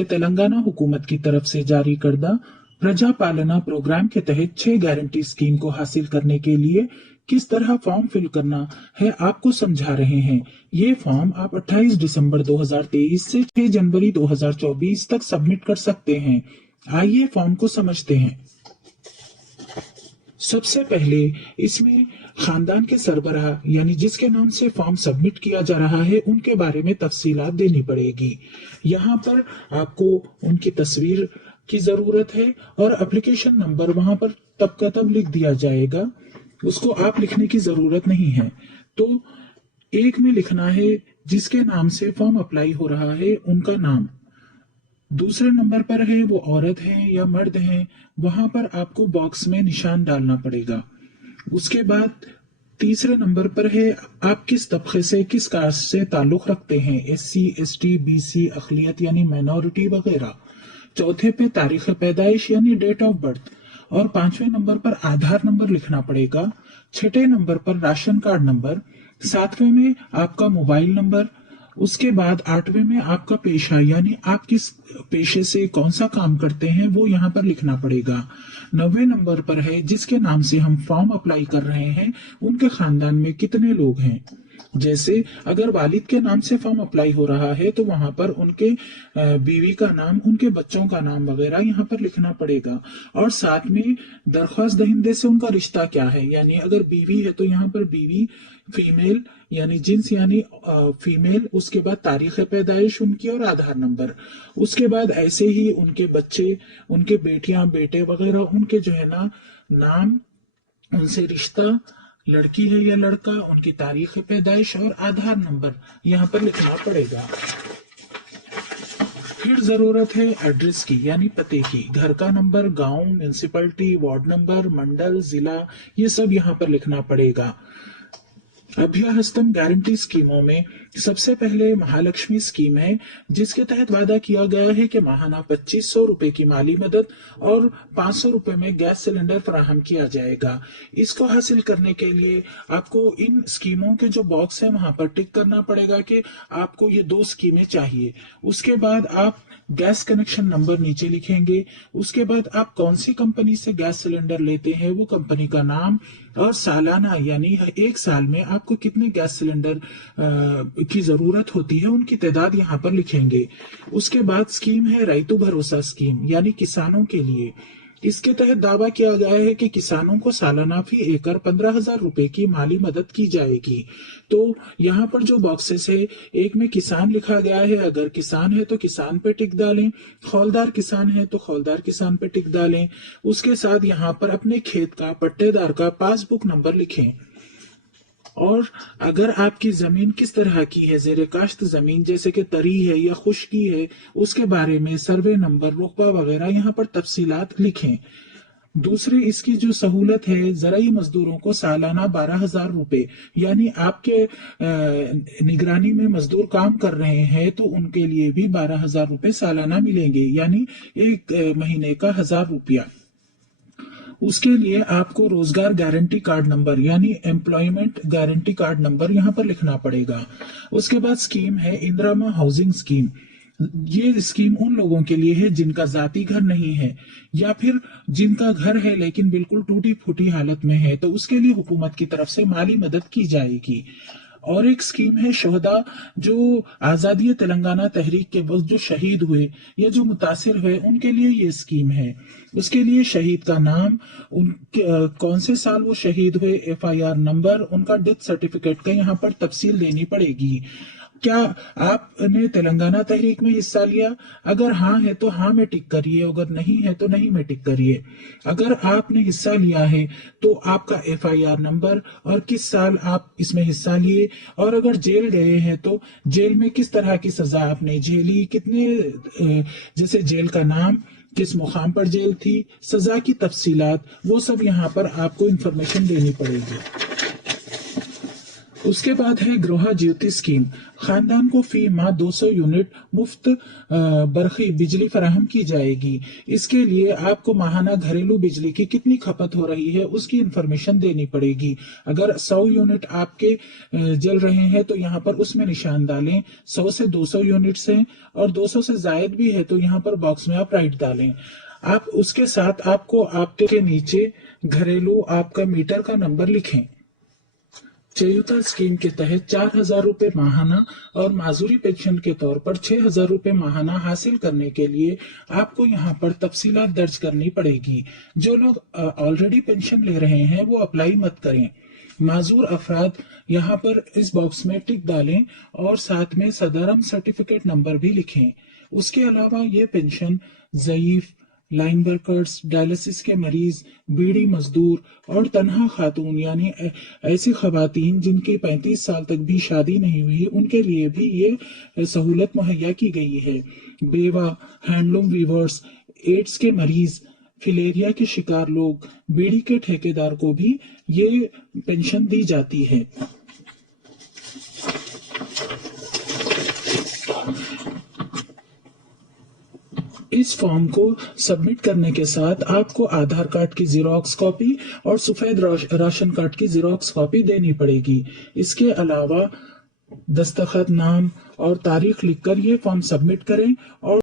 से तेलंगाना हुकूमत की तरफ से जारी करदा प्रजा पालना प्रोग्राम के तहत 6 गारंटी स्कीम को हासिल करने के लिए किस तरह फॉर्म फिल करना है आपको समझा रहे हैं। ये फॉर्म आप 28 दिसंबर 2023 से 6 जनवरी 2024 तक सबमिट कर सकते हैं। आइए फॉर्म को समझते हैं। सबसे पहले इसमें खानदान के सरबराह यानी जिसके नाम से फॉर्म सबमिट किया जा रहा है उनके बारे में तफसीलात देनी पड़ेगी। यहाँ पर आपको उनकी तस्वीर की जरूरत है और एप्लीकेशन नंबर वहां पर तब का तब लिख दिया जाएगा, उसको आप लिखने की जरूरत नहीं है। तो एक में लिखना है जिसके नाम से फॉर्म अप्लाई हो रहा है उनका नाम। दूसरे नंबर पर है वो औरत है या मर्द है, वहां पर आपको बॉक्स में निशान डालना पड़ेगा। उसके बाद तीसरे नंबर पर है आप किस तबके से किस कास्ट से ताल्लुक रखते हैं, SC ST BC अकलियत यानी माइनॉरिटी वगैरह। चौथे पे तारीख पैदाइश यानी डेट ऑफ बर्थ और पांचवें नंबर पर आधार नंबर लिखना पड़ेगा। छठे नंबर पर राशन कार्ड नंबर, सातवें में आपका मोबाइल नंबर, उसके बाद आठवें में आपका पेशा यानी आप किस पेशे से कौन सा काम करते हैं वो यहाँ पर लिखना पड़ेगा। 90 नंबर पर है जिसके नाम से हम फॉर्म अप्लाई कर रहे हैं उनके खानदान में कितने लोग हैं। जैसे अगर वालिद के नाम से फॉर्म अप्लाई हो रहा है तो वहां पर उनके बीवी का नाम, उनके बच्चों का नाम वगैरह यहाँ पर लिखना पड़ेगा। और साथ में दरख्वास्त दहिंदे से उनका रिश्ता क्या है, यानी अगर बीवी है तो यहाँ पर बीवी फीमेल यानी जिन्स यानी फीमेल, उसके बाद तारीख पैदाइश उनकी और आधार नंबर। उसके बाद ऐसे ही उनके बच्चे, उनके बेटियां बेटे वगैरह, उनके जो है ना नाम, उनसे रिश्ता, लड़की है या लड़का, उनकी तारीख पैदाइश और आधार नंबर यहाँ पर लिखना पड़ेगा। फिर जरूरत है एड्रेस की यानी पते की, घर का नंबर, गांव, म्यूनिसिपैलिटी, वार्ड नंबर, मंडल, जिला, ये सब यहाँ पर लिखना पड़ेगा। अभ्याहस्तम गारंटी स्कीमों में सबसे पहले महालक्ष्मी स्कीम है जिसके तहत वादा किया गया है कि माहाना 2500 रुपए की माली मदद और 500 रुपए में गैस सिलेंडर फराहम किया जाएगा। इसको हासिल करने के लिए आपको इन स्कीमों के जो बॉक्स है वहां पर टिक करना पड़ेगा कि आपको ये 2 स्कीमें चाहिए। उसके बाद आप गैस कनेक्शन नंबर नीचे लिखेंगे। उसके बाद आप कौन सी कंपनी से गैस सिलेंडर लेते हैं वो कंपनी का नाम और सालाना यानी 1 साल में आपको कितने गैस सिलेंडर की जरूरत होती है उनकी तादाद यहाँ पर लिखेंगे। उसके बाद स्कीम है रैतु भरोसा स्कीम यानी किसानों के लिए। इसके तहत दावा किया गया है कि किसानों को सालाना फी एकड़ 15,000 रुपए की माली मदद की जाएगी। तो यहाँ पर जो बॉक्सेस है, एक में किसान लिखा गया है, अगर किसान है तो किसान पे टिक डालें, खौलदार किसान है तो खौलदार किसान पे टिक डालें। उसके साथ यहाँ पर अपने खेत का, पट्टेदार का पासबुक नंबर लिखें। और अगर आपकी जमीन किस तरह की है, जेर काश्त जमीन जैसे कि तरी है या खुश्की है, उसके बारे में सर्वे नंबर, रुकबा वगैरह यहाँ पर तफसीलात लिखें। दूसरी इसकी जो सहूलत है, ज़राई मजदूरों को सालाना 12,000 रुपए यानी आपके निगरानी में मजदूर काम कर रहे हैं तो उनके लिए भी 12,000 रुपए सालाना मिलेंगे यानी एक महीने का 1,000 रुपया। उसके लिए आपको रोजगार गारंटी कार्ड नंबर यानी एम्प्लॉयमेंट गारंटी कार्ड नंबर यहाँ पर लिखना पड़ेगा। उसके बाद स्कीम है इंदिरा हाउसिंग स्कीम। ये स्कीम उन लोगों के लिए है जिनका जाती घर नहीं है या फिर जिनका घर है लेकिन बिल्कुल टूटी फूटी हालत में है, तो उसके लिए हुकूमत की तरफ से माली मदद की जाएगी। और एक स्कीम है शोहदा, जो आजादी तेलंगाना तहरीक के वक्त जो शहीद हुए या जो मुतासिर हुए उनके लिए ये स्कीम है। उसके लिए शहीद का नाम, कौन से साल वो शहीद हुए, FIR नंबर, उनका डेथ सर्टिफिकेट का यहाँ पर तफसील देनी पड़ेगी। क्या आपने तेलंगाना तहरीक में हिस्सा लिया? अगर हाँ है तो हाँ में टिक करिए, अगर नहीं है तो नहीं में टिक करिए। अगर आपने हिस्सा लिया है तो आपका FIR नंबर और किस साल आप इसमें हिस्सा लिए, और अगर जेल गए हैं तो जेल में किस तरह की सजा आपने झेली, कितने, जैसे जेल का नाम, किस मुकाम पर जेल थी, सजा की तफसीलात, वो सब यहाँ पर आपको इंफॉर्मेशन देनी पड़ेगी। उसके बाद है गृह ज्योति स्कीम। खानदान को फी माह 200 यूनिट मुफ्त बरखी बिजली फराहम की जाएगी। इसके लिए आपको माहाना घरेलू बिजली की कितनी खपत हो रही है उसकी इंफॉर्मेशन देनी पड़ेगी। अगर 100 यूनिट आपके जल रहे हैं तो यहाँ पर उसमें निशान डालें। 100 से 200 यूनिट्स हैं और 200 से जायद भी है तो यहाँ पर बॉक्स में आप राइट डालें। आप उसके साथ आपको आपके नीचे घरेलू आपका मीटर का नंबर लिखें। चयुता स्कीम के तहत 4,000 रुपए माहाना और माजूरी पेंशन के तौर पर 6,000 रुपए माहाना हासिल करने के लिए आपको यहाँ पर तफसीलात दर्ज करनी पड़ेगी। जो लोग ऑलरेडी पेंशन ले रहे हैं वो अप्लाई मत करें। माजूर अफराद यहाँ पर इस बॉक्स में टिक डालें और साथ में सदरम सर्टिफिकेट नंबर भी लिखें। उसके अलावा ये पेंशन ज़ईफ, लाइन वर्कर्स, डायलिसिस के मरीज, बीड़ी मजदूर और तन्हा खातून यानी ऐसी खवातीन जिनकी 35 साल तक भी शादी नहीं हुई उनके लिए भी ये सहूलत मुहैया की गई है। बेवा, हैंडलूम वीवर्स, एड्स के मरीज, फिलेरिया के शिकार लोग, बीड़ी के ठेकेदार को भी ये पेंशन दी जाती है। इस फॉर्म को सबमिट करने के साथ आपको आधार कार्ड की जेरोक्स कॉपी और सफेद राशन कार्ड की जेरोक्स कॉपी देनी पड़ेगी। इसके अलावा दस्तखत, नाम और तारीख लिखकर ये फॉर्म सबमिट करें और